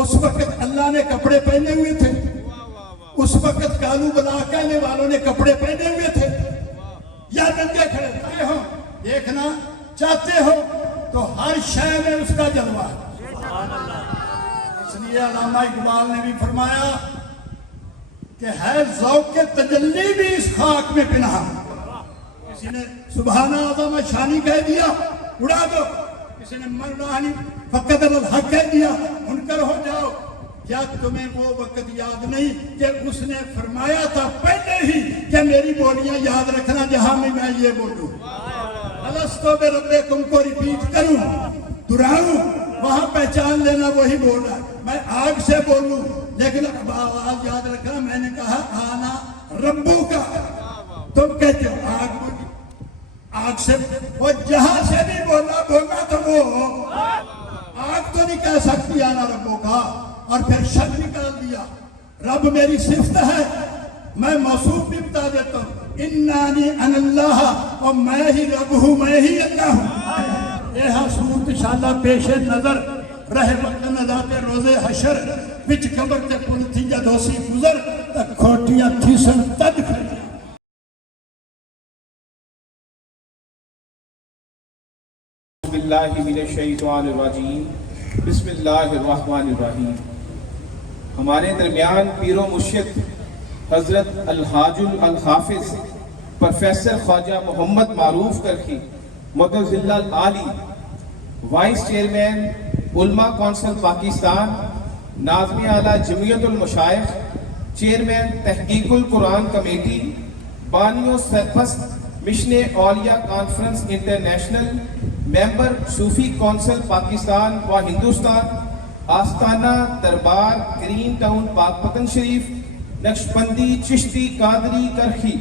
اس وقت اللہ نے کپڑے پہنے ہوئے تھے، اس وقت کالو بلا کہنے والوں نے کپڑے پہنے ہوئے تھے، یا ننگے کھڑے کھڑے ہو دیکھنا چاہتے ہو تو ہر شے میں اس کا جلوہ ہے۔ اس لیے علامہ اقبال نے بھی فرمایا کہ ہے ذوق کے تجلی بھی اس خاک میں پنہاں۔ کسی نے سبحان اعظم شانی کہہ دیا اڑا دو، کسی نے مرنانی فقط الحق کہہ دیا منکر ہو جاؤ۔ کیا تمہیں وہ وقت یاد نہیں کہ اس نے فرمایا تھا پہلے ہی کہ میری بولیاں یاد رکھنا جہاں میں یہ بولوں، الستو بربکم کو ریپیٹ کروں دہراؤں، وہاں پہچان لینا وہی بول رہا ہے۔ میں آگ سے بولوں لیکن اب آواز یاد رکھنا، میں نے کہا آنا ربو کا، تم کہتے ہو آگ بولی، آگ سے وہ جہاں سے بھی بولا تو وہ آگ تو نہیں کہہ سکتی آنا ربو کا، اور پھر شک نکال دیا۔ رب میری صفت ہے، میں موصوف بھی بتا دیتا ہوں، انانی ان اللہ، اور میں ہی رب ہوں، میں ہی اللہ ہوں۔ یہ صورت انشاءاللہ پیش نظر رہے وقت نظر روز حشر وچ قبر تے پل تھی جدوسی گزر تک کھوٹیاں تھی سن تد کھڑی۔ باللہ من الشیطان الرجیم، بسم اللہ الرحمن الرحیم۔ ہمارے درمیان پیر و مرشد حضرت الحاج الحافظ پروفیسر خواجہ محمد معروف کرکی مدظل العالی، وائس چیئرمین علماء کونسل پاکستان، ناظم اعلیٰ جمعیت المشائخ، چیئرمین تحقیق القرآن کمیٹی، بانی و سرپرست مشن اولیاء کانفرنس انٹرنیشنل، ممبر صوفی کونسل پاکستان و ہندوستان، آستانہ دربار گرین ٹاؤن پاک پتن شریف، نقشبندی چشتی قادری کرخی،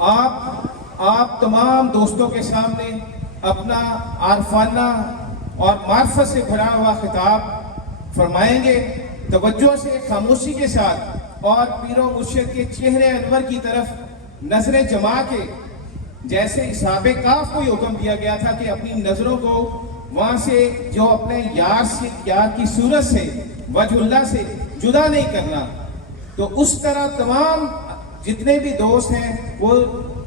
آپ تمام دوستوں کے سامنے اپنا عارفانہ اور معرفت سے بھرا ہوا خطاب فرمائیں گے۔ توجہ سے خاموشی کے ساتھ اور پیر و مرشد کے چہرے انور کی طرف نظریں جما کے، جیسے اصحاب کہف کو یہ حکم دیا گیا تھا کہ اپنی نظروں کو وہاں سے جو اپنے یار کی صورت سے وجہ اللہ سے جدا نہیں کرنا، تو اس طرح تمام جتنے بھی دوست ہیں وہ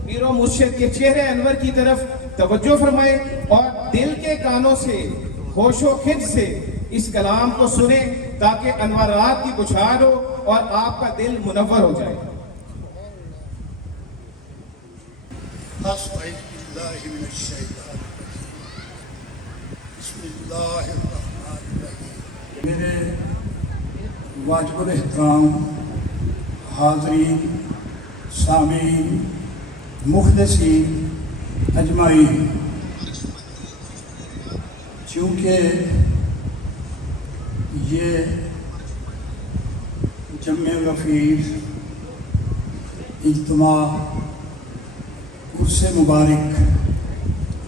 پیر و مرشد کے چہرے انور کی طرف توجہ فرمائیں اور دل کے کانوں سے ہوش و خرد سے اس کلام کو سنیں تاکہ انوارات کی بچھار ہو اور آپ کا دل منور ہو جائے۔ میرے واجب الاحترام حاضرین، سامعین، مخلصین اجمعین، چونکہ یہ جمع غفیر اجتماع عرس مبارک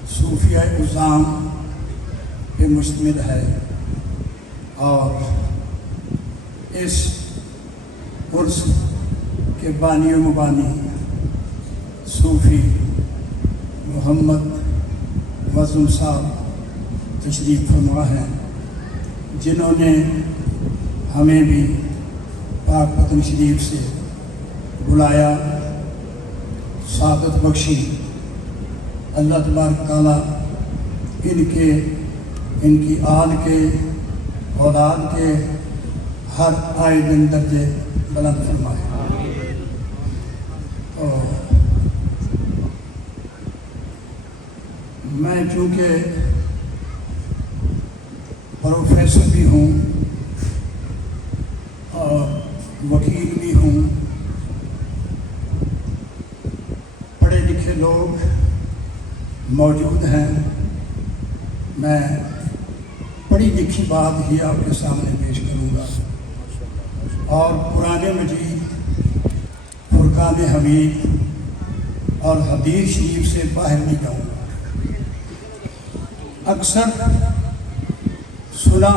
صوفیہ عظام پہ مشتمل ہے، اور اس عرس کے بانی و مبانی صوفی محمد مظلوم صاحب تشریف فرما ہیں، جنہوں نے ہمیں بھی پاک پتن شریف سے بلایا، سعادت بخشی۔ اللہ تبارک تعالیٰ ان کی آل کے اولاد کے ہر آئے دن درجے بلند فرمائے۔ میں چونکہ پروفیسر بھی ہوں اور وکیل بھی ہوں، پڑھے لکھے لوگ موجود ہیں، میں پڑھی لکھی بات ہی آپ کے سامنے پیش کروں گا، اور قرآن مجید، فرقان حمید اور حدیث شریف سے باہر نہیں جاؤں گا۔ اکثر سنا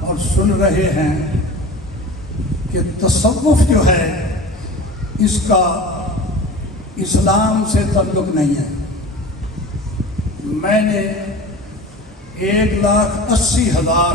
اور سن رہے ہیں کہ تصوف جو ہے اس کا اسلام سے تعلق نہیں ہے۔ میں نے 1,80,000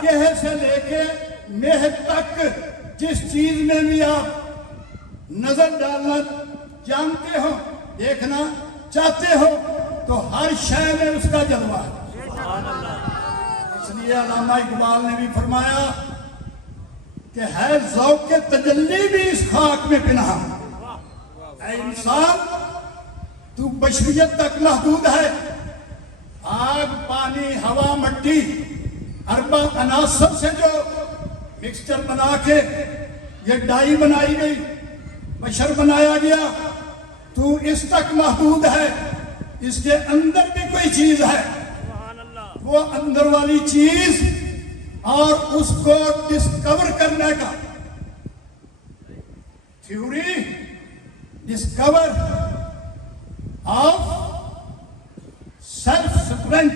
کہ سے لے کے مہ تک جس چیز میں بھی آپ نظر ڈالنا جانتے ہو، دیکھنا چاہتے ہو، تو ہر شے میں اس کا جلوہ ہے۔ اس لیے علامہ اقبال نے بھی فرمایا کہ ہے ذوق کے تجلی بھی اس خاک میں پنہاں۔ اے انسان، تو بشریت تک محدود ہے، آگ، پانی، ہوا، مٹی، اربع عناصر سے جو مکسچر بنا کے یہ ڈائی بنائی گئی، بشر بنایا گیا، تو اس تک محدود ہے۔ اس کے اندر بھی کوئی چیز ہے، وہ اندر والی چیز اور اس کو ڈسکور کرنے کا theory, discover of self sprint,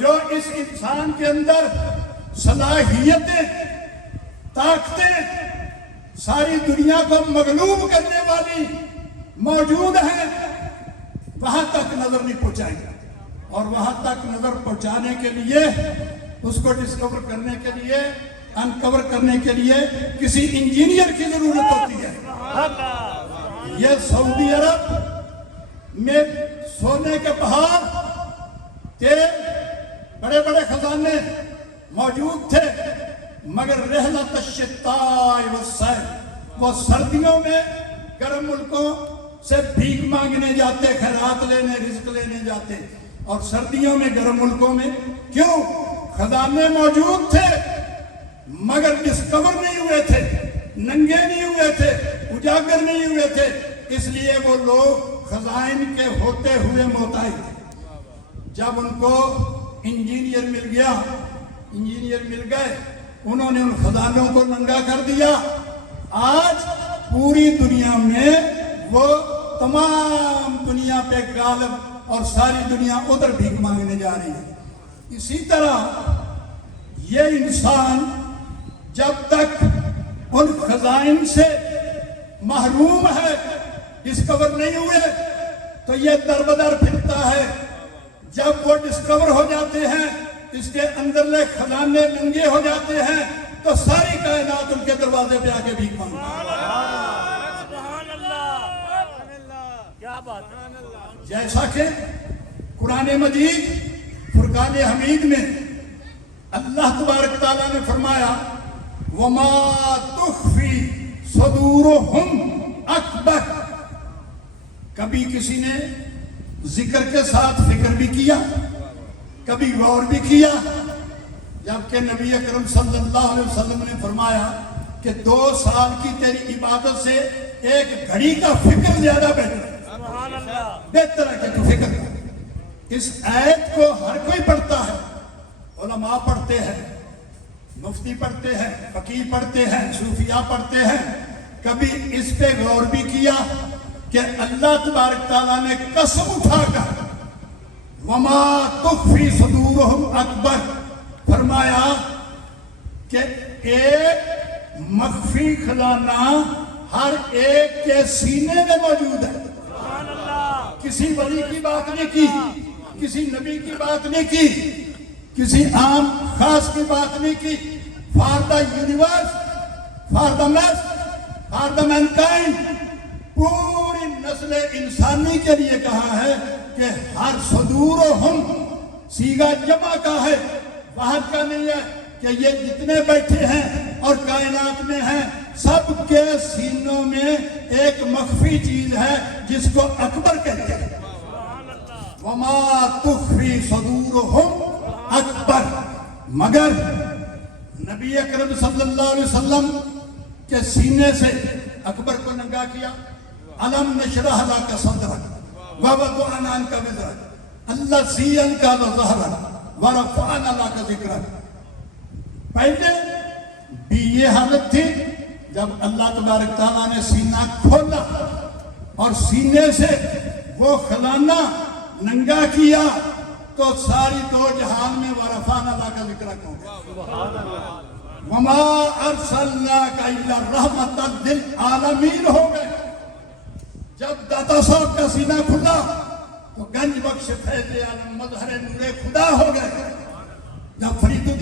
جو اس انسان کے اندر صلاحیتیں، طاقتیں ساری دنیا کو مغلوب کرنے والی موجود ہیں، وہاں تک نظر نہیں پہنچائیں گے۔ اور وہاں تک نظر پہنچانے کے لیے، اس کو ڈسکور کرنے کے لیے، انکور کرنے کے لیے کسی انجینئر کی ضرورت ہوتی ہے۔ یہ سعودی عرب میں سونے کے پہاڑ تھے، بڑے بڑے خزانے موجود تھے، مگر رحلت الشتاء والصیف، وہ سردیوں میں گرم ملکوں سے بھیک مانگنے جاتے، خیرات لینے، رزق لینے جاتے، اور سردیوں میں گرم ملکوں میں کیوں؟ خزانے موجود تھے مگر ڈسکور نہیں ہوئے تھے، ننگے نہیں ہوئے تھے، اجاگر نہیں ہوئے تھے، اس لیے وہ لوگ خزائن کے ہوتے ہوئے محتاج تھے۔ جب ان کو انجینئر مل گیا، انجینئر مل گئے، انہوں نے ان خزانوں کو ننگا کر دیا۔ آج پوری دنیا میں وہ تمام دنیا پہ غالب، اور ساری دنیا ادھر بھیک مانگنے جا رہی ہے۔ اسی طرح یہ انسان جب تک ان خزائن سے محروم ہے، ڈسکور نہیں ہوئے، تو یہ در بدر پھرتا ہے۔ جب وہ ڈسکور ہو جاتے ہیں، اس کے اندرلے خزانے ننگے ہو جاتے ہیں، تو ساری کائنات ان کے دروازے پہ آ کے بھیک مانگتی ہے۔ جیسا کہ قرآن مجید فرقان حمید میں اللہ تبارک تعالیٰ نے فرمایا وَمَا تُخْفِي صُدُورُهُمْ أَكْبَرُ۔ کبھی کسی نے ذکر کے ساتھ فکر بھی کیا، کبھی غور بھی کیا، جبکہ نبی اکرم صلی اللہ علیہ وسلم نے فرمایا کہ 2 سال کی تیری عبادت سے ایک گھڑی کا فکر زیادہ بہتر ہے۔ بہتر ہے کہ تو فکر کر۔ اس آیت کو ہر کوئی پڑھتا ہے، علماء پڑھتے ہیں، مفتی پڑھتے ہیں، فقیہ پڑھتے ہیں، صوفیاء پڑھتے ہیں۔ کبھی اس پہ غور بھی کیا کہ اللہ تبارک تعالیٰ نے قسم اٹھا کر وَمَا تُخْفِي صُدُورُهُمْ اکبر فرمایا کہ ایک مخفی خزانہ ہر ایک کے سینے میں موجود ہے۔ کسی ولی کی بات نہیں کی، کسی نبی کی بات نہیں کی، کسی عام خاص کی بات نہیں کی۔ For the universe, for the mass, for the mankind, پوری نسل انسانی کے لیے کہا ہے کہ ہر صدورہم سیغہ جمع کا ہے، واحد کا نہیں ہے کہ یہ جتنے بیٹھے ہیں اور کائنات میں ہیں سب کے سینوں میں ایک مخفی چیز ہے جس کو اکبر کہتے ہیں۔ وَمَا تُخْفِي صُدُورُهُمْ اکبر، مگر نبی اکرم صلی اللہ علیہ وسلم کے سینے سے اکبر کو ننگا کیا۔ أَلَمْ نَشْرَحْ لَكَ صَدْرَكَ وَوَضَعْنَا عَنْكَ وِزْرَكَ الَّذِي أَنقَضَ ظَهْرَكَ وَرَفَعْنَا لَكَ ذِكْرَكَ۔ پہلے بھی یہ حالت تھی جب اللہ تبارک تعالیٰ نے سینہ کھولا اور سینے سے وہ خزانہ ننگا کیا تو ساری 2 جہان میں وَرَفَعْنَا لَكَ ذِكْرَكَ ہو گیا۔ وَمَا أَرْسَلْنَاكَ إِلَّا رَحْمَةً لِلْعَالَمِينَ ہو گئے۔ جب داتا صاحب کا سینہ کھلا تو گنج بخش فیض عالم مظہر نور خدا ہو گئے۔ جب فرید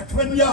58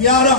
11।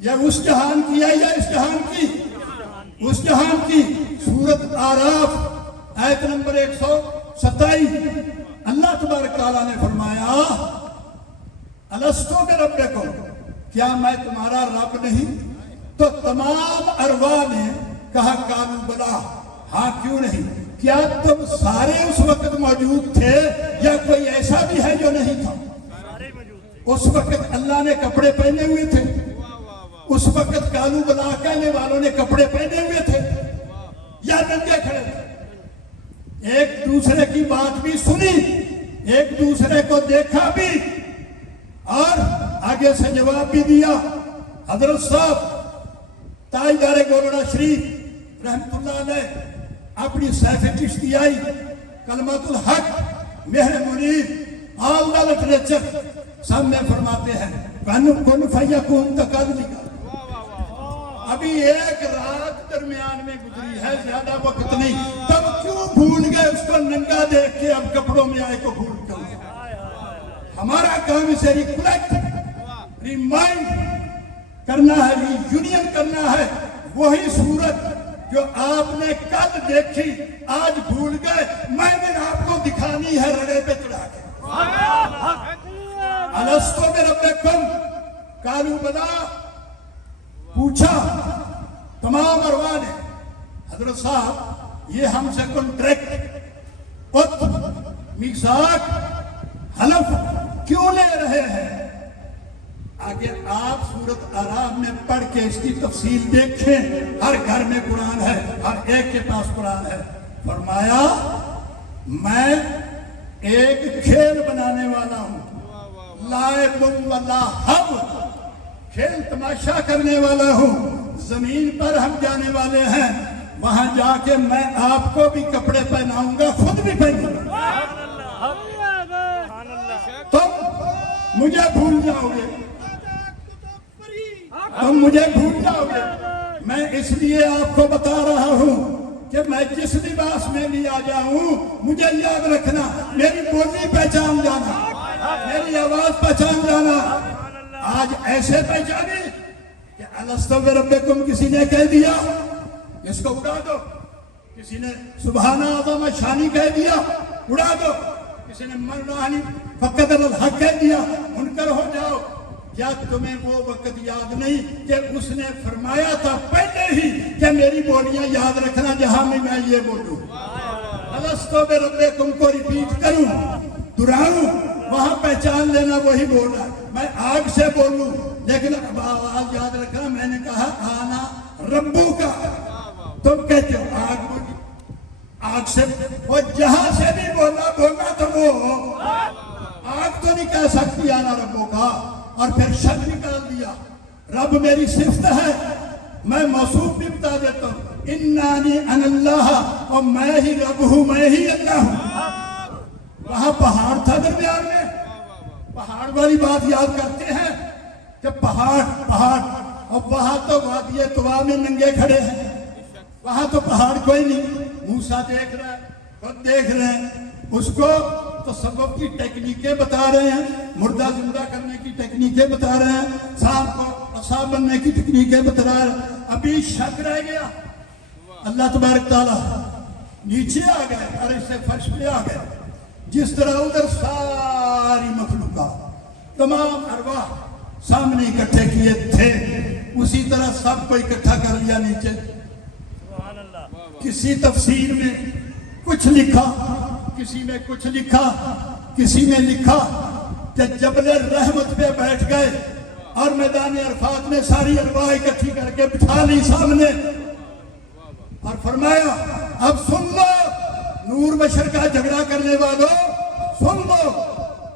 یا اس جہان کی ہے یا اس جہان کی؟ اس جہان کی. سورت آراف آیت نمبر 127 اللہ تبارک تعالیٰ نے فرمایا الستو بربکم، کیا میں تمہارا رب نہیں؟ تو تمام ارواح نے کہا قالوا بلا، ہاں کیوں نہیں. کیا تم سارے اس وقت موجود تھے یا کوئی ایسا بھی ہے جو نہیں تھا؟ اس وقت اللہ نے کپڑے پہنے ہوئے تھے، اس وقت قالوا بلا کہنے والوں نے کپڑے پہنے ہوئے تھے یا ننگے کھڑے تھے؟ ایک دوسرے کی بات بھی سنی، ایک دوسرے کو دیکھا بھی اور آگے سے جواب بھی دیا. حضرت صاحب تاجدار گولڑا شریف رحمت اللہ علیہ اپنی سیف چشتیائی، کلمت الحق، مہر منیر، آل دا لٹریچر سب میں فرماتے ہیں کن فیکون تقاضی کا. ابھی ایک رات درمیان میں گزری ہے، زیادہ وقت نہیں. تب کیوں بھول گئے اس کو ننگا دیکھ کے اب کپڑوں میں آئے کو بھول کر؟ ہمارا کام اسے ریکلیکٹ، ریمائنڈ کرنا ہے، ری یونین کرنا ہے. وہی صورت جو آپ نے کل دیکھی آج بھول گئے، میں نے آپ کو دکھانی ہے رڑے پہ چڑھا کے. الستو بربکم قالوا بلا، پوچھا تمام ارواح نے. حضرت صاحب یہ ہم سے کنٹریکٹ، میثاق، حلف کیوں لے رہے ہیں؟ آگے آپ سورت اعراف میں پڑھ کے اس کی تفصیل دیکھیں. ہر گھر میں قرآن ہے، ہر ایک کے پاس قرآن ہے. فرمایا میں ایک کھیل بنانے والا ہوں، لائب و لاہب، کھیل تماشا کرنے والا ہوں. زمین پر ہم جانے والے ہیں، وہاں جا کے میں آپ کو بھی کپڑے پہناؤں گا، خود بھی پہنوں گا. تم مجھے بھول جاؤ گے، تم مجھے بھول جاؤ گے. میں اس لیے آپ کو بتا رہا ہوں کہ میں جس لباس میں بھی آ جاؤں مجھے یاد رکھنا، میری بولی پہچان جانا، میری آواز پہچان جانا. آج ایسے پہچانے کہ الستو بربکم کسی نے کہہ دیا اس کو اڑا دو، کسی نے سبحان اعظم شانی کہہ دیا اڑا دو، کسی نے مرانی فقط الحق کہہ دیا منکر ہو جاؤ. کیا تمہیں وہ وقت یاد نہیں کہ اس نے فرمایا تھا پہلے ہی کہ میری بولیاں یاد رکھنا جہاں میں یہ بولوں؟ الستو بربکم کو ریپیٹ کروں، دہراؤں، وہاں پہچان لینا وہی بول رہا ہے. میں آگ سے بولوں لیکن اب آواز یاد رکھنا، میں نے کہا آنا ربو کا، تم کہتے ہو آگ بولی، آگ سے وہ جہاں سے بھی بولا تو وہ آگ تو نہیں کہہ سکتی آنا ربو کا. اور پھر شک نکال دیا. رب میری صفت ہے، میں موصوف بھی بتا دیتا ہوں، انانی ان اللہ، اور میں ہی رب ہوں، میں ہی اللہ ہوں. وہاں پہاڑ تھا درمیان میں، پہاڑ والی بات یاد کرتے ہیں کہ پہاڑ اور وہاں تو وادی طوا میں ننگے کھڑے ہیں، وہاں تو پہاڑ کوئی نہیں. موسیٰ دیکھ رہا ہے، خود دیکھ رہے ہیں، اس کو تصوف کی ٹیکنیکیں بتا رہے ہیں، مردہ زندہ کرنے کی ٹیکنیکیں بتا رہے ہیں، سانپ کو عصا بننے کی ٹیکنیکیں بتا رہے ہیں. ابھی شک رہ گیا. اللہ تبارک تعالیٰ نیچے آ گئے اور اس سے فرش پہ آ گئے. جس طرح ادھر ساری مخلوقات، تمام ارواح سامنے اکٹھے کیے تھے، اسی طرح سب کو اکٹھا کر لیا نیچے. کسی تفسیر میں کچھ لکھا، کسی میں کچھ لکھا، کسی میں لکھا کہ جبل رحمت پہ بیٹھ گئے اور میدان عرفات میں ساری ارواح اکٹھی کر کے بٹھا لی سامنے اور فرمایا اب سن لو نور بشر کا جھگڑا کرنے والوں، سن لو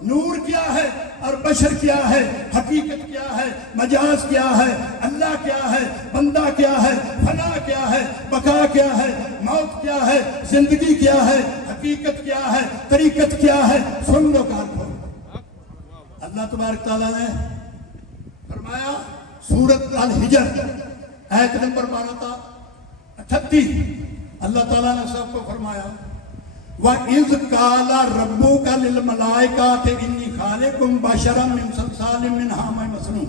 نور کیا ہے اور بشر کیا ہے، حقیقت کیا ہے، مجاز کیا ہے، اللہ کیا ہے، بندہ کیا ہے، فنا کیا ہے، بقا کیا ہے، موت کیا ہے، زندگی کیا ہے، حقیقت کیا ہے، طریقت کیا ہے. سن لو کان کو. اللہ تبارک تعالیٰ نے فرمایا سورت الحجر آیت نمبر 38، اللہ تعالیٰ نے سب کو فرمایا وَإِذْ قَالَ رَبُّكَ لِلْمَلَائِكَةِ إِنِّي خَالِقٌ بَشَرًا مِنْ صَلْصَالٍ مِنْ حَمَإٍ مَسْنُونٍ.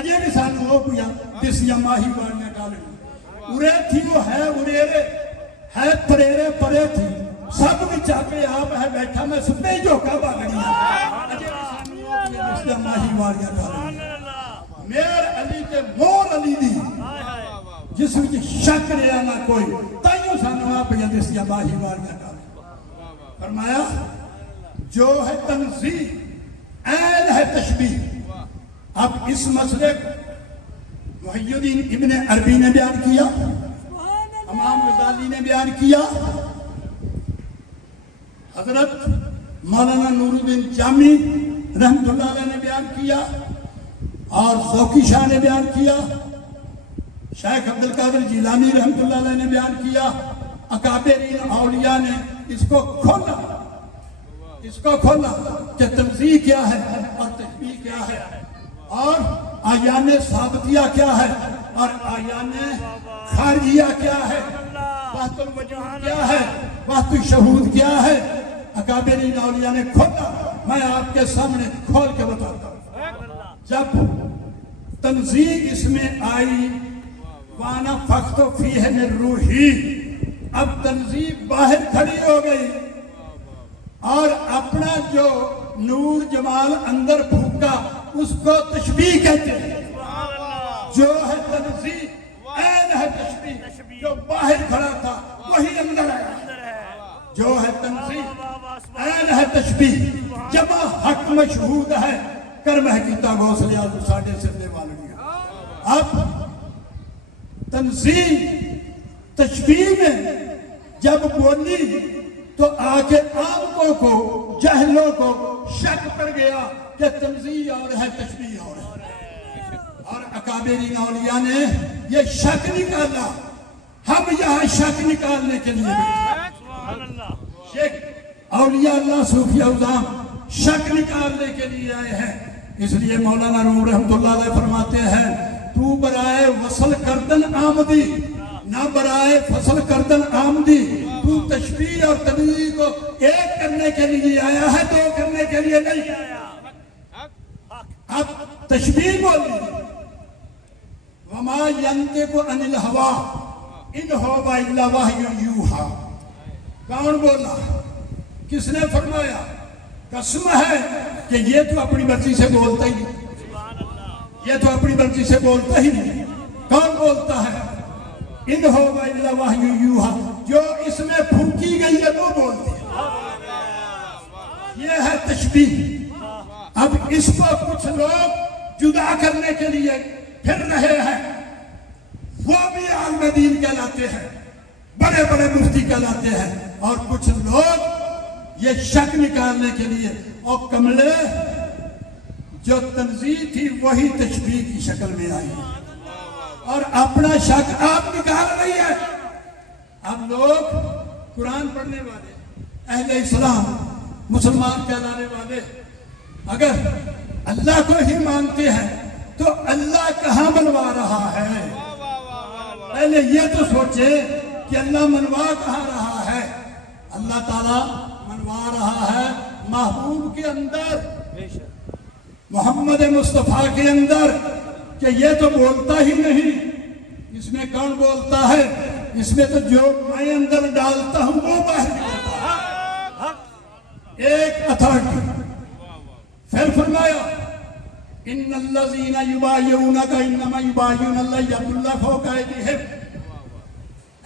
اجے بھی سانو ہو گیا دسیا ماہی والیاں گل ارے تھی وہ ہے اریرے ہے پریرے پرے تھی سب بھی چاپے آپ ہے بیٹھا میں سپے جو کا باگڑی اجے بھی سانو ہو گیا دسیا ماہی والیاں گل میر علی تے مور علی دی جس وچ شک رہا نہ کوئی تائیوں سانو آپ یا دسیا ماہی والیاں گل فرمایا جو ہے تنزیح عین ہے تشبیہ اب اس مسئلے محی الدین ابن عربی نے بیان کیا امام غزالی نے بیان کیا حضرت مولانا نور الدین جامی رحمت اللہ علیہ نے بیان کیا اور ذوقی شاہ نے بیان کیا شیخ عبدالقادر جیلانی رحمت اللہ علیہ نے بیان کیا اکابرین اولیاء نے اس کو کھولا کہ تنزیح کیا ہے اور تشبیہ کیا ہے اور آیان ثابتیہ کیا ہے اور آیان خارجیہ کیا ہے وحدت الوجود کیا ہے وحدت الشہود کیا ہے اکابرین اولیاء نے کھولا میں آپ کے سامنے کھول کے بتاتا ہوں جب تنزیح اس میں آئی وانا فخت فیہ من روحی اب تنزیح باہر کھڑی ہو گئی اور اپنا جو نور جمال اندر پھونکا اس کو تشبیہ کہتے ہیں جو ہے تنزیح عین ہے تشبیہ جو باہر کھڑا تھا وہی اندر ہے جو ہے تنزیح عین ہے تشبیہ جب حق مشہود ہے کر محکیتا گوسلے آزو ساڑھے سردے والنیا اب تنزیح تشبیہ میں جب بولی تو آکے عاموں کو جہلوں کو شک پڑ گیا کہ تنزیح اور ہے تشبیہ اور ہے اور اکابرین اولیاء نے یہ شک نکالا ہم یہاں شک نکالنے کے لیے شیخ اولیاء اللہ صوفیہ اعظام شک نکالنے کے لیے آئے ہیں اس لیے مولانا روم رحمت اللہ علیہ فرماتے ہیں تو برائے وصل کردن آمدی نہ برائے فصل کردن آمدی تو تشبیہ اور تنزیہ کو ایک کرنے کے لیے آیا ہے دو کرنے کے لیے نہیں آیا اب تشبیہ بولی وَمَا يَنْتِقُ عَنِ الْهَوَىٰ إِنْ هُوَ إِلَّا وَحْيٌ يُوحَىٰ کون بولا کس نے فرمایا قسم ہے کہ یہ تو اپنی مرضی سے بولتا ہی نہیں یہ تو اپنی مرضی سے بولتا ہی نہیں کون بولتا ہے ان ہوگا الا وحی یوحا جو اس میں پھونکی گئی ہے وہ بولتی ہے یہ ہے تشبیہ اب اس کو کچھ لوگ جدا کرنے کے لیے پھر رہے ہیں وہ بھی عالم دین کہلاتے ہیں بڑے بڑے مفتی کہلاتے ہیں اور کچھ لوگ یہ شک نکالنے کے لیے اور کملے جو تنزیہ تھی وہی تشبیہ کی شکل میں آئی اور اپنا شک آپ نکال رہی ہے اب لوگ قرآن پڑھنے والے اہل اسلام مسلمان کہلانے والے اگر اللہ کو ہی مانتے ہیں تو اللہ کہاں منوا رہا ہے پہلے یہ تو سوچے کہ اللہ منوا کہاں رہا ہے اللہ تعالیٰ منوا رہا ہے محبوب کے اندر محمد مصطفیٰ کے اندر کہ یہ تو بولتا ہی نہیں اس میں کون بولتا ہے اس میں تو جو میں اندر ڈالتا ہوں وہ باہر نکلتا ہے ایک اتھارٹی پھر فرمایا ان الذین یبایعونک انما یبایعون اللہ ید اللہ فوق ایدیہم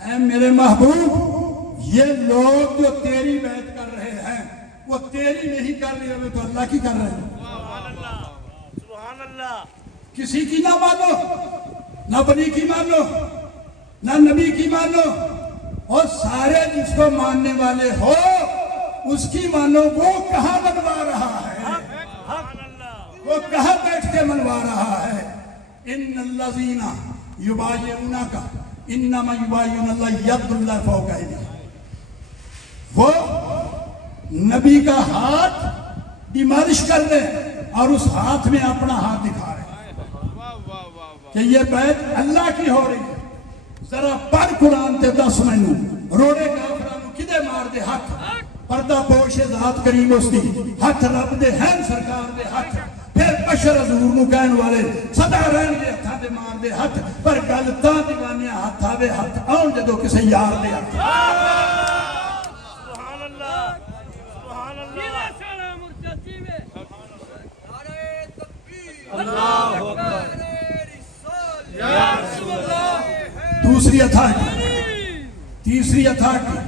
اے میرے محبوب یہ لوگ جو تیری بیعت کر رہے ہیں وہ تیری نہیں کر رہے ہیں تو اللہ کی کر رہے ہیں سبحان اللہ کسی کی نہ مانو نہ بنی کی مانو نہ نبی کی مانو اور سارے جس کو ماننے والے ہو اس کی مانو وہ کہاں منوا رہا ہے وہ کہاں بیٹھ کے منوا رہا ہے ان الذین یبایعونک انما یبایعون اللہ ید اللہ فوق ایدیہم وہ نبی کا ہاتھ بھی مالش کر دے اور اس ہاتھ میں اپنا ہاتھ دکھا رہے ہیں کہ یہ بیعت اللہ کی ہو رہی ہے ذرا پڑھ قرآن تے دس مینوں روڑے کافرانو کدے مار دے ہاتھ پردہ پوش ذات کریم اس دی ہاتھ رب دے ہیں سرکار دے ہاتھ پھر بشر حضور نو کہن والے سدا رہن گے ہتھاں تے مار دے ہاتھ پر گل تاں دیوانے ہاتھ آوے ہاتھ آؤں جدو کسے یار دے ہاتھ سبحان اللہ سبحان اللہ دوسری اتھارٹی تیسری اتھارٹی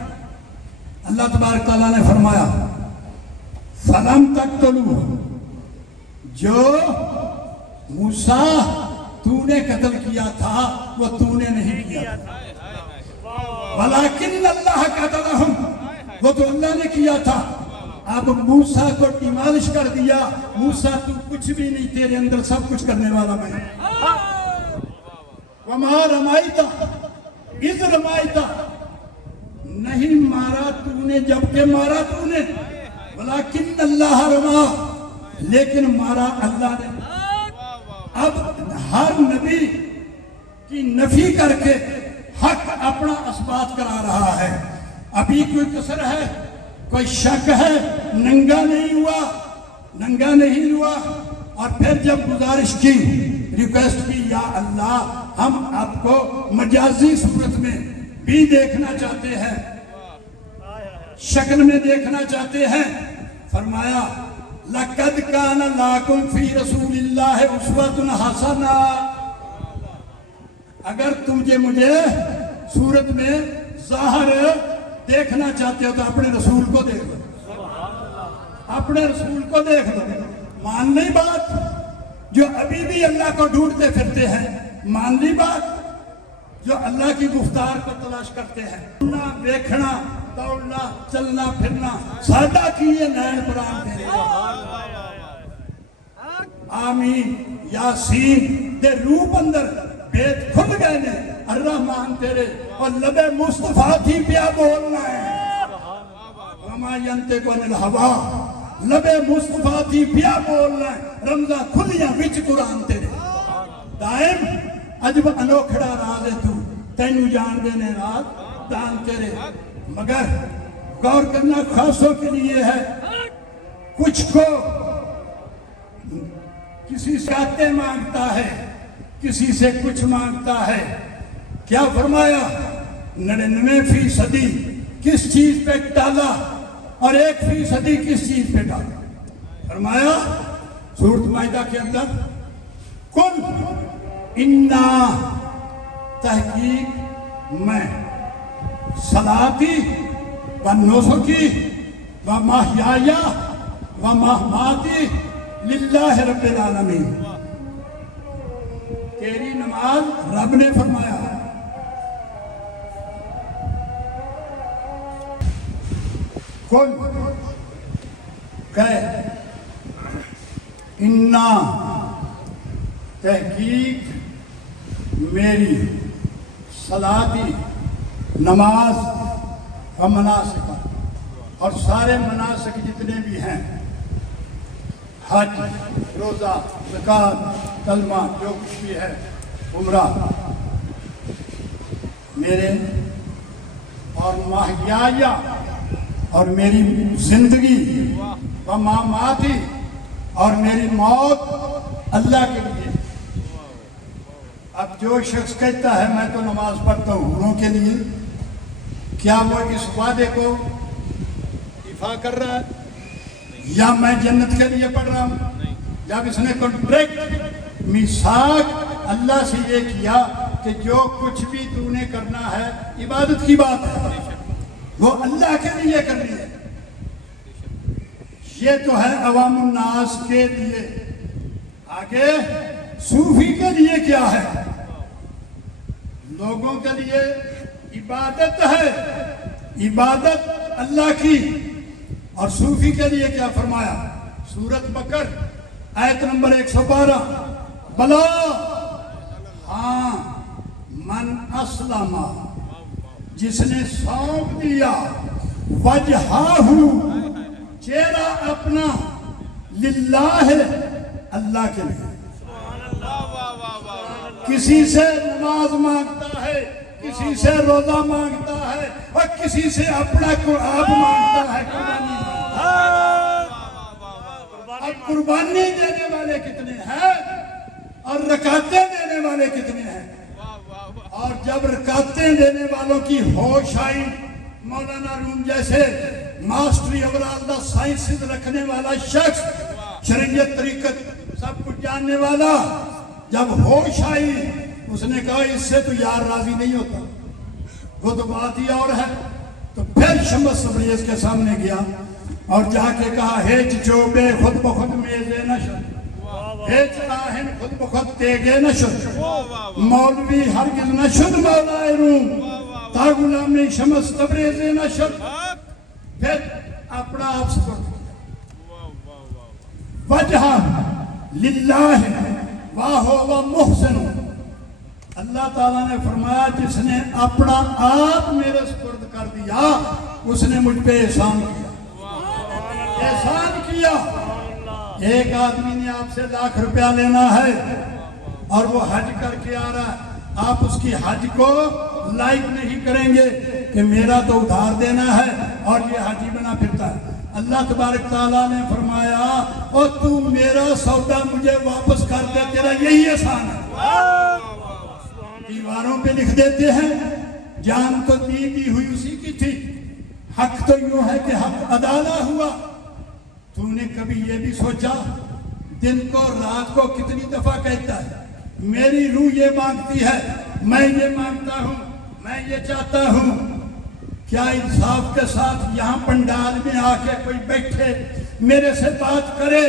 اللہ تبارک تعالیٰ نے فرمایا فَلَمْ تَقْتُلُوهُ جو موسیٰ تو نے قتل کیا تھا وہ تو نے نہیں کیا تھا وَلَكِنَّ اللَّهَ قَتَلَهُمْ وہ تو اللہ نے کیا تھا اب موسیٰ کو ڈیمالش کر دیا موسیٰ تو کچھ بھی نہیں تیرے اندر سب کچھ کرنے والا میں وَمَا رَمَائِتَ اِذْ رَمَائِتَ نہیں مارا تو نے جبکہ مارا تو نے ولیکن اللہ رما لیکن مارا اللہ نے اب ہر نبی کی نفی کر کے حق اپنا اثبات کرا رہا ہے ابھی کوئی کسر ہے کوئی شک ہے ننگا نہیں ہوا اور پھر جب گزارش کی ریکویسٹ کی یا اللہ ہم آپ کو مجازی صورت میں بھی دیکھنا چاہتے ہیں شکل میں دیکھنا چاہتے ہیں فرمایا لَقَدْ كَانَ لَكُمْ فِي رَسُولِ اللَّهِ أُسْوَةٌ حَسَنَةٌ اگر مجھے صورت میں ظاہر دیکھنا چاہتے ہو تو اپنے رسول کو دیکھ لو اپنے رسول کو دیکھ لو مان لی بات جو ابھی بھی اللہ کو ڈھونڈتے پھرتے ہیں مان لی بات جو اللہ کی گفتار کو تلاش کرتے ہیں سننا دیکھنا دوڑنا چلنا پھرنا سادہ کیے نین قرآن دے آمین یاسین دے روپ اندر بیت کھل گئے نے الرحمن تیرے اور لبے مصطفیٰ تھی پیا بولنا ہے وما ینطق عن الہوا لبے مصطفیٰ تھی پیا بولنا ہے رمضہ کھلیاں وچ قرآن تیرے دائم عجب انوکھڑا راز ہے تو تینو جان دینے راز دان تیرے مگر غور کرنا خاصوں کے لیے ہے کچھ کو کسی سے آتے مانگتا ہے کسی سے کچھ مانگتا ہے کیا فرمایا 99% کس چیز پہ ڈالا اور 1% کس چیز پہ ڈالا فرمایا سورۃ مائدہ کے اندر کل انا تحقیق میں صلاتی و نسکی و محیایا و مماتی للہ رب العالمین تیری نماز رب نے فرمایا کل کہے انا تحقیق میری صلاتی نماز و مناسک اور سارے مناسک جتنے بھی ہیں حج روزہ زکوٰۃ کلمہ جو کچھ بھی ہے عمرہ میرے اور محیایا اور میری زندگی و مماتی اور میری موت اللہ کے لیے اب جو شخص کہتا ہے میں تو نماز پڑھتا ہوں حوروں کے لیے کیا وہ اس وعدے کو دفاع کر رہا ہے یا میں جنت کے لیے پڑھ رہا ہوں جب اس نے کنٹریکٹ میثاق اللہ سے یہ کیا کہ جو کچھ بھی تو نے کرنا ہے عبادت کی بات ہے وہ اللہ کے لیے کرنی ہے یہ تو ہے عوام الناس کے لیے آگے صوفی کے لیے کیا ہے لوگوں کے لیے عبادت ہے عبادت اللہ کی اور صوفی کے لیے کیا فرمایا سورۃ بقر آیت نمبر 112 بلا ہاں من اسلم جس نے سونپ دیا وجہہ چہرہ اپنا للہ اللہ کے لیے کسی سے نماز مانگتا ہے کسی سے روزہ مانگتا ہے اور کسی سے اپنا قرآن مانگتا ہے اب قربانی دینے والے کتنے ہیں اور رکعتیں دینے والے کتنے ہیں. اور جب رکعتیں دینے والوں کی ہوش آئی, مولانا روم جیسے ماسٹری اوورال سائنسز رکھنے والا شخص, شریعت طریقت سب کچھ جاننے والا, جب ہوش آئی اس نے کہا اس سے تو یار راضی نہیں ہوتا, وہ تو بات ہی اور ہے. تو پھر شمس تبریز کے سامنے گیا اور جا کے کہا ہیچ چوبے خود بخود میزے نشر, ہیچ آہن خود بخود تیگے نشر, مولوی ہرگز نشد مولا روم تا غلامی شمس تبریز نشر. پھر اپنا آپ سپرد وجہ للہ واہو و محسن. اللہ تعالیٰ نے فرمایا جس نے اپنا آپ میرے سپرد کر دیا اس نے مجھ پہ احسان کیا, احسان کیا. ایک آدمی نے آپ سے لاکھ روپیہ لینا ہے اور وہ حج کر کے آ رہا ہے, آپ اس کی حج کو لائک نہیں کریں گے کہ میرا تو ادھار دینا ہے اور یہ حجی بنا پھرتا ہے. اللہ تبارک تعالیٰ نے فرمایا اور تو میرا سودا مجھے واپس کر دے, تیرا یہی احسان ہے. دیواروں پہ لکھ دیتے ہیں جان تو دی ہوئی اسی کی تھی, حق تو یوں ہے کہ حق ادا نہ ہوا. تو نے کبھی یہ بھی سوچا دن کو رات کو کتنی دفعہ کہتا ہے میری روح یہ مانگتی ہے, میں یہ مانگتا ہوں, میں یہ چاہتا ہوں. کیا انصاف کے ساتھ یہاں پنڈال میں آ کے کوئی بیٹھے میرے سے بات کرے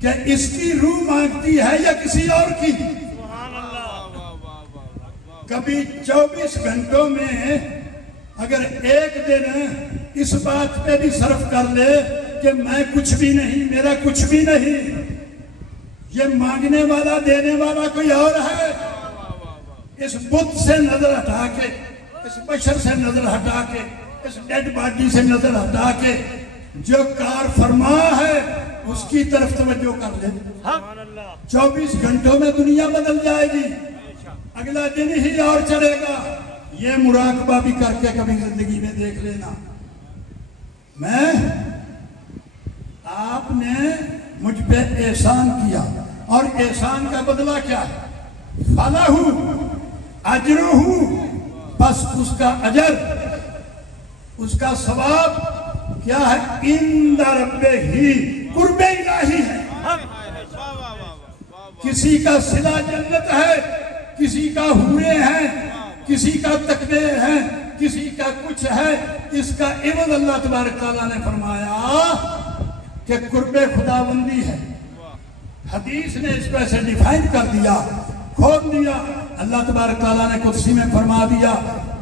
کہ اس کی روح مانگتی ہے یا کسی اور کی. کبھی 24 گھنٹوں میں اگر ایک دن اس بات پہ بھی صرف کر لے کہ میں کچھ بھی نہیں, میرا کچھ بھی نہیں, یہ مانگنے والا دینے والا کوئی اور ہے. اس بت سے نظر ہٹا کے, اس بشر سے نظر ہٹا کے, اس ڈیڈ باڈی سے نظر ہٹا کے جو کار فرما ہے اس کی طرف توجہ کر لے. 24 گھنٹوں میں دنیا بدل جائے گی, اگلا دن ہی اور چلے گا. یہ مراقبہ بھی کر کے کبھی زندگی میں دیکھ لینا. میں آپ نے مجھ پہ احسان کیا اور احسان کا بدلہ کیا ہے؟ فَلَهُ أَجْرُهُ, بس اس کا اجر, اس کا ثواب کیا ہے؟ عِنْدَ رَبِّهِ, قرب الہی ہے. کسی کا صلہ جنت ہے, کسی کا حورے ہیں, کسی کا تقوی ہے, کسی کا کچھ ہے. اس کا عوض اللہ تبارک تعالیٰ نے فرمایا کہ قرب خداوندی ہے. حدیث نے اس کو ایسے ڈیفائن کر دیا, کھول دیا. اللہ تبارک تعالیٰ نے قدسی میں فرما دیا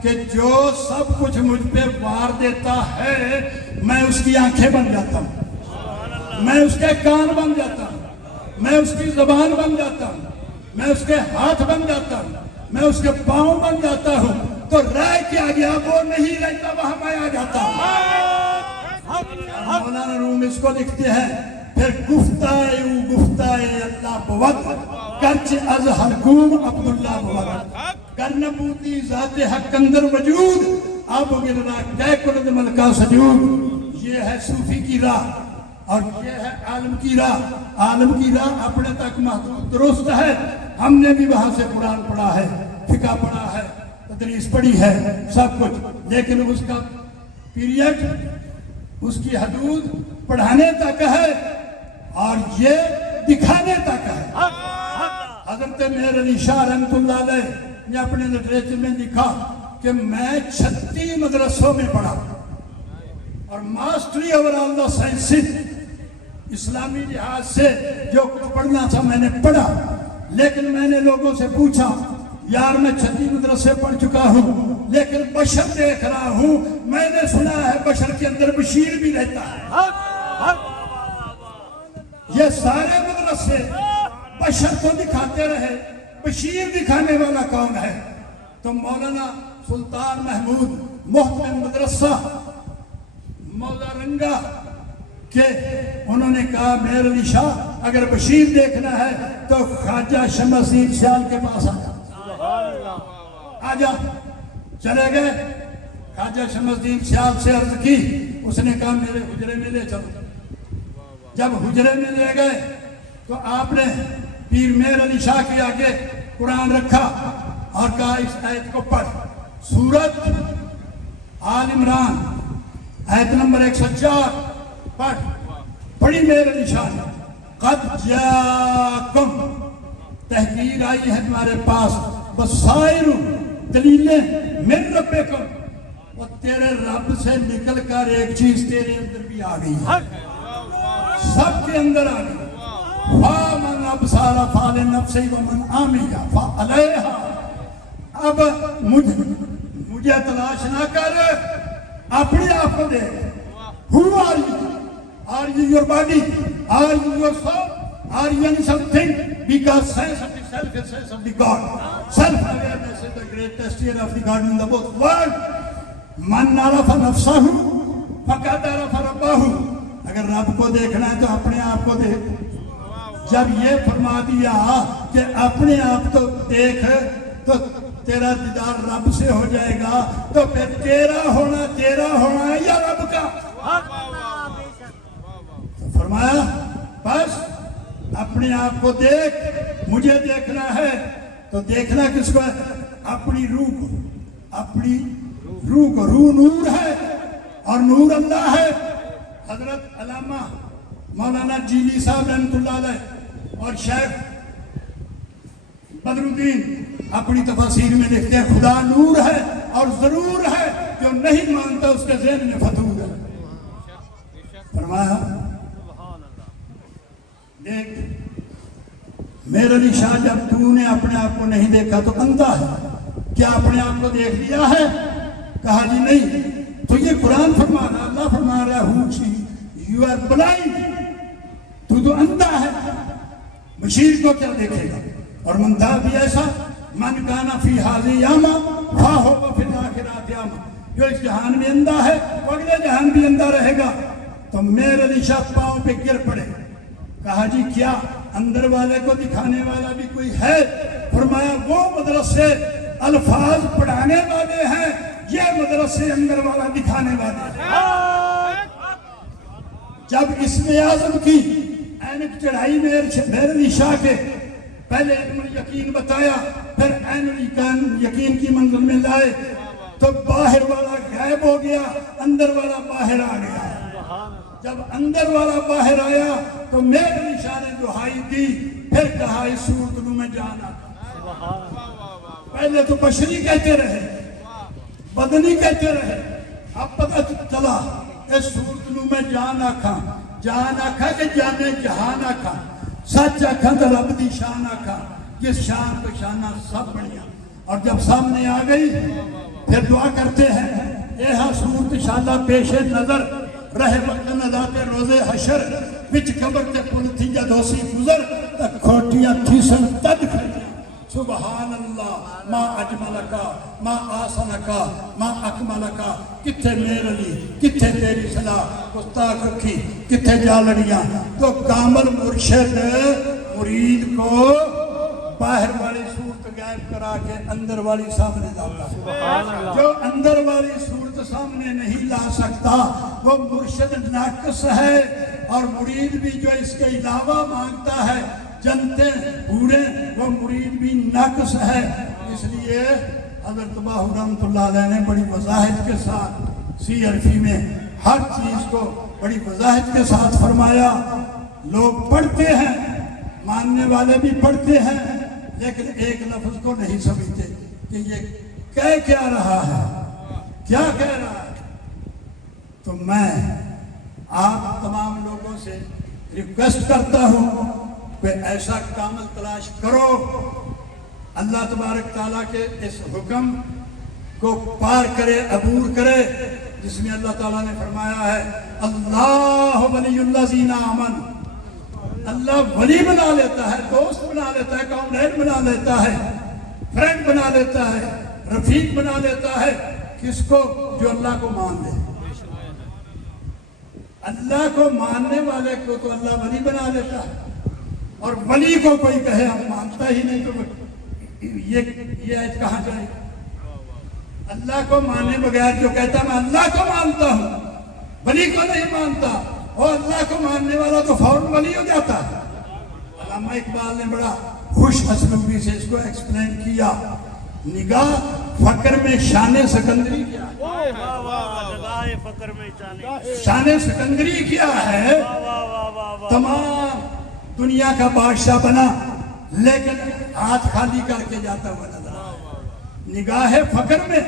کہ جو سب کچھ مجھ پہ وار دیتا ہے میں اس کی آنکھیں بن جاتا ہوں, میں اس کے کان بن جاتا ہوں, میں اس کی زبان بن جاتا ہوں, میں اس کے ہاتھ بن جاتا ہوں, میں اس کے پاؤں بن جاتا ہوں. تو رائے کیا گیا وہ نہیں رہتا, وہاں میں آ جاتا ہوں. مولانا روم اس کو لکھتے ہیں پھر گفتائے او گفتائے اللہ بود کرچ از حلقوم عبداللہ بود کر نبوتی ذات حق اندر وجود اب گرنا کہہ کلد ملکہ سجود. یہ ہے صوفی کی راہ اور یہ ہے عالم کی راہ. عالم کی راہ اپنے تک محدود درست ہے. ہم نے بھی وہاں سے قرآن پڑھا ہے, فقہ پڑھا ہے, تدریس پڑھی ہے, سب کچھ, لیکن اس کا پیریڈ, اس کی حدود پڑھانے تک ہے اور یہ دکھانے تک ہے. حضرت مہر علی شاہ رحمۃ اللہ علیہ نے اپنے لٹریچر میں لکھا کہ میں 36 مدرسوں میں پڑھا اور ماسٹری اوورال سائنسز اسلامی لحاظ سے جو کچھ پڑھنا تھا میں نے پڑھا. لیکن میں نے لوگوں سے پوچھا یار میں 36 مدرسے پڑھ چکا ہوں لیکن بشر دیکھ رہا ہوں, میں نے سنا ہے بشر کے اندر بشیر بھی رہتا ہے. یہ سارے مدرسے بشر کو دکھاتے رہے, بشیر دکھانے والا کون ہے؟ تو مولانا سلطان محمود محتم مدرسہ مولا رنگا کہ انہوں نے کہا مہر علی شاہ اگر بشیر دیکھنا ہے تو خواجہ شمس الدین سیال کے پاس آ جا. چلے گئے, خواجہ شمس الدین سیال سے عرض کی, اس نے کہا میرے حجرے میں لے چلو. جب حجرے میں لے گئے تو آپ نے پیر میر علی شاہ کے آگے قرآن رکھا اور کہا اس آیت کو پڑھ. سورت آل عمران آیت نمبر 104 پڑھ. پڑھی میر علی شاہ نے. قد جاکم تحقیق آئی ہے تمہارے پاس بصائر دلیلیں من ربکم اور تیرے رب سے نکل کر ایک چیز تیرے اندر بھی آ گئی ہے, سب کے اندر آ گئی. فَمَنْ أَبْصَرَ فَلِنَفْسِهِ وَمَنْ عَمِيَ فَعَلَيْهَا. اب مجھے تلاش نہ کر, اپنے آپ کو دیکھ. Who are you? Are you your body? Are you your soul? Are you any something? Because sense of the self is sense of the God. Self-awareness is the greatest year of the God in the both world. من عرف نفسه فقد عرف ربه. اگر رب کو دیکھنا ہے تو اپنے آپ کو دیکھ. جب یہ فرما دیا کہ اپنے آپ کو دیکھ تو تیرا دیدار رب سے ہو جائے گا, تو پھر تیرا ہونا ہے یا رب کا. تو فرمایا بس اپنے آپ کو دیکھ. مجھے دیکھنا ہے تو دیکھنا کس کو ہے؟ اپنی روح کو. اپنی روح کو. روح نور ہے اور نور اللہ ہے. حضرت علامہ مولانا جیلی صاحب رحمۃ اللہ علیہ اور شیخ بدر الدین اپنی تفاسیر میں لکھتے ہیں خدا نور ہے اور ضرور ہے, جو نہیں مانتا اس کے ذہن میں فتور ہے. فرمایا دیکھ میرے علی شاہ, جب تو نے اپنے آپ کو نہیں دیکھا تو اندھا ہے. کیا اپنے آپ کو دیکھ لیا ہے؟ کہا جی نہیں. تو یہ قرآن فرما رہا, اللہ فرما رہا ہے یو آر بلائنڈ, تو اندھا ہے. بشیر کو کیا دیکھے گا؟ اور منتہا بھی ایسا من کانا فی حاضی یاما فاہو فی الاخرات یاما. جو اس جہان میں اندھا ہے وہ اگلے جہان بھی اندھا رہے گا. تو میرے علی شاہ پاؤں پہ گر پڑے. کہا جی کیا اندر والے کو دکھانے والا بھی کوئی ہے؟ فرمایا وہ مدرسے الفاظ پڑھانے والے ہیں, یہ مدرسے اندر والا دکھانے والے ہیں. جب اسم اعظم کی اینک چڑھائی میرے علی شاہ کے, پہلے علم یقین بتایا, پھر عین یقین کی منزل میں لائے, تو باہر والا غائب ہو گیا, اندر والا باہر آ گیا. جب اندر والا باہر آیا تو میرے علی شاہ نے دعائی دی, پھر کہا اس صورت میں جانا. پہلے تو بشری کہتے رہے, بدنی کہتے رہے, اب پتہ چلا اس صورت میں جان آکھا. جان آکھا کہ جانے جہان آکھا, سچ آکھا تو رب دی شان آکھا, جس شان کو شانہ سب بڑھیا. اور جب سامنے آ گئی پھر دعا کرتے ہیں اے ہاں صورت انشاءاللہ پیش نظر رہے وقت نظاتے روزے حشر وچ قبر تے پل تھی جدوسی گزر تک کھوٹیاں تھی سن تد کھڑی. سبحان اللہ ما اجملکا ما آسنکا ما اکملکا. کتھے میرے لی کتھے تیری صلاح گستاخ رکھی کتھے جالڑیاں. تو کامل مرشد مرید کو باہر والی صورت غائب کرا کے اندر والی سامنے لاتا. جو اندر والی صورت سامنے نہیں لا سکتا وہ مرشد ناقص ہے, اور مرید بھی جو اس کے علاوہ مانگتا ہے جنتے پورے وہ مرید بھی ناقص ہے. اس لیے حضرت باہو رحمۃ اللہ علیہ نے بڑی وضاحت کے ساتھ سی عرفی میں ہر چیز کو بڑی وضاحت کے ساتھ فرمایا. لوگ پڑھتے ہیں, ماننے والے بھی پڑھتے ہیں, لیکن ایک لفظ کو نہیں سمجھتے کہ یہ کہہ کیا رہا ہے, کیا کہہ رہا ہے. تو میں آپ تمام لوگوں سے ریکویسٹ کرتا ہوں کہ ایسا کامل تلاش کرو. اللہ تبارک تعالیٰ کے اس حکم کو پار کرے, عبور کرے, جس میں اللہ تعالیٰ نے فرمایا ہے اللہ ولی الذین آمنوا. اللہ ولی بنا لیتا ہے, دوست بنا لیتا ہے, کامرید بنا لیتا ہے, فرینڈ بنا لیتا ہے, رفیق بنا لیتا ہے. کس کو؟ جو اللہ کو مان لے. اللہ کو ماننے والے کو تو اللہ ولی بنا لیتا ہے, اور ولی کو کوئی کہے ہم مانتا ہی نہیں تو یہ آیت کہاں جائے. اللہ کو ماننے بغیر جو کہتا میں اللہ کو مانتا ہوں ولی کو نہیں مانتا, اور اللہ کو ماننے والا تو فوراً ولی ہو جاتا ہے۔ علامہ اقبال نے بڑا خوش اسلوبی سے اس کو ایکسپلین کیا، نگاہ فقر میں شان سکندری کیا ہے، واہ واہ نگاہ فقر میں چانے، شان سکندری کیا ہے، واہ واہ واہ واہ، تمام دنیا کا بادشاہ بنا لیکن ہاتھ خالی کر کے جاتا ہوا نظر آیا۔ نگاہ فقر میں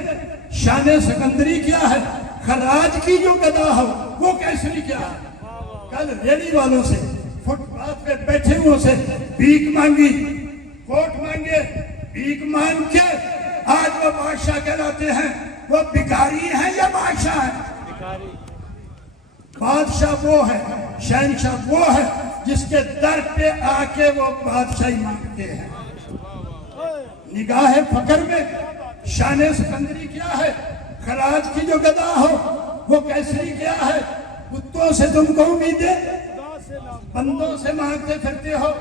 شان سکندری کیا ہے، خراج کی جو گدا ہو وہ کیسری کیا ہے۔ کل ریلی والوں سے فٹ پاتھ پہ بیٹھے ہوئے سے بھیک مانگی، کوٹ مانگے، بھیک مانگ کے آج وہ بادشاہ کہلاتے ہیں۔ وہ بھکاری ہیں یا بادشاہ ہیں؟ بادشاہ وہ ہے، شہنشاہ وہ ہے جس کے در پہ آ کے وہ بادشاہی مانگتے ہیں۔ نگاہ فقر میں شان سکندری کیا ہے، خراج کی جو گدا ہو وہ کیسری کیا ہے۔ کتوں سے تم کو امیدیں، بندوں سے مانگتے پھرتے ہو۔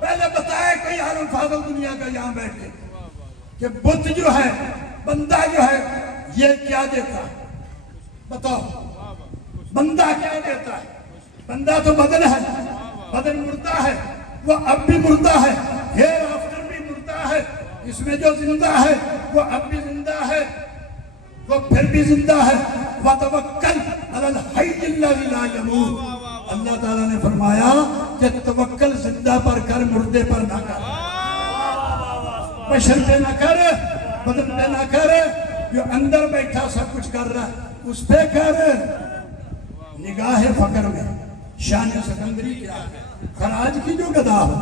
پہلے بتائے کوئی عالم فاضل دنیا کا یہاں بیٹھ کے کہ بت جو ہے، بندہ جو ہے، یہ کیا دیتا ہے؟ بتاؤ، بندہ کیا دیتا ہے؟ بندہ تو بدن ہے، بدن مردہ ہے، وہ اب بھی مردہ ہے، ہیر آفٹر بھی مردہ ہے، اس میں جو زندہ ہے وہ اب بھی زندہ ہے، وہ پھر بھی زندہ ہے۔ وَتَوَكَّلْ عَلَى الْحَيِّ الَّذِي لَا يَمُوتُ، اللہ تعالیٰ نے فرمایا کہ توکل زندہ پر کر، مردے پر نہ کر، بشر پہ نہ کر، بدن پہ نہ کر، جو اندر بیٹھا سب کچھ کر رہا ہے اس پہ کر۔ نگاہ فقر میں شان سکندری کیا ہے، خراج کی جو گدا ہو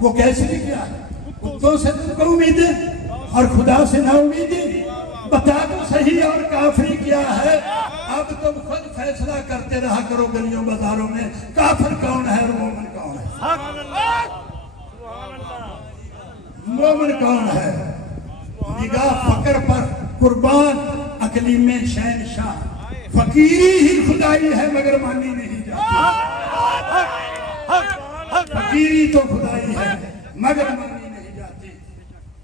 وہ کیسری کیا ہے۔ کتوں سے تم کو امیدیں اور خدا سے نہ امیدیں، بتا تو صحیح اور کافری کیا ہے۔ اب تم خود فیصلہ کرتے رہا کرو گلیوں بازاروں میں، کافر کون ہے اور مومن کون ہے، سبحان اللہ، سبحان اللہ، مومن کون ہے۔ نگاہ فقر پر قربان اقلیم شہنشاہ، فقیری ہی خدائی ہے مگر مانی نہیں جاتی، فقیری تو خدائی ہے مگر مانی نہیں جاتی۔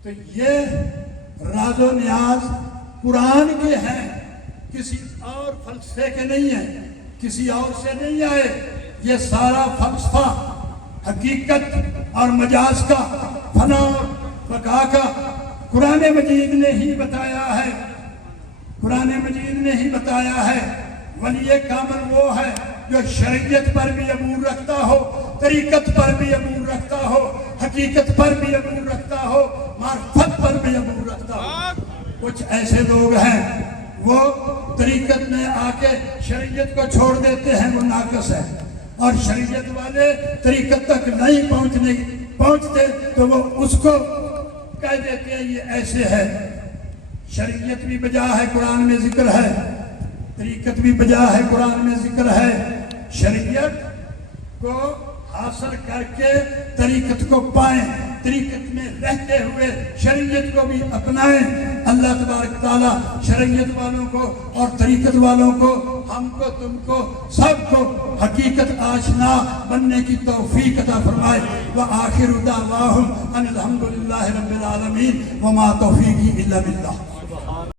تو یہ راز و نیاز قرآن کے ہیں، کسی اور فلسفے کے نہیں ہیں، کسی اور سے نہیں آئے۔ یہ سارا فلسفہ حقیقت اور مجاز کا، فنا اور بقا کا قرآن مجید نے ہی بتایا ہے، قرآن مجید نے ہی بتایا ہے۔ ولی کامل وہ ہے جو شریعت پر بھی عبور رکھتا ہو، طریقت پر بھی عبور رکھتا ہو، حقیقت پر بھی عبور رکھتا ہو، معرفت پر بھی عبور رکھتا ہو۔ کچھ ایسے لوگ ہیں وہ طریقت میں آ کے شریعت کو چھوڑ دیتے ہیں، وہ ناقص ہے، اور شریعت والے طریقت تک نہیں پہنچتے تو وہ اس کو کہہ دیتے ہیں یہ ایسے ہے۔ شریعت بھی بجا ہے، قرآن میں ذکر ہے، طریقت بھی بجا ہے، قرآن میں ذکر ہے۔ شریعت کو حاصل کر کے طریقت کو پائیں، طریقت میں رہتے ہوئے شریعت کو بھی اپنائیں۔ اللہ تبارک تعالیٰ شریعت والوں کو اور طریقت والوں کو، ہم کو، تم کو، سب کو حقیقت آشنا بننے کی توفیق عطا فرمائے۔ وآخر دعواہم ان الحمدللہ رب العالمین وما توفیقی الا باللہ۔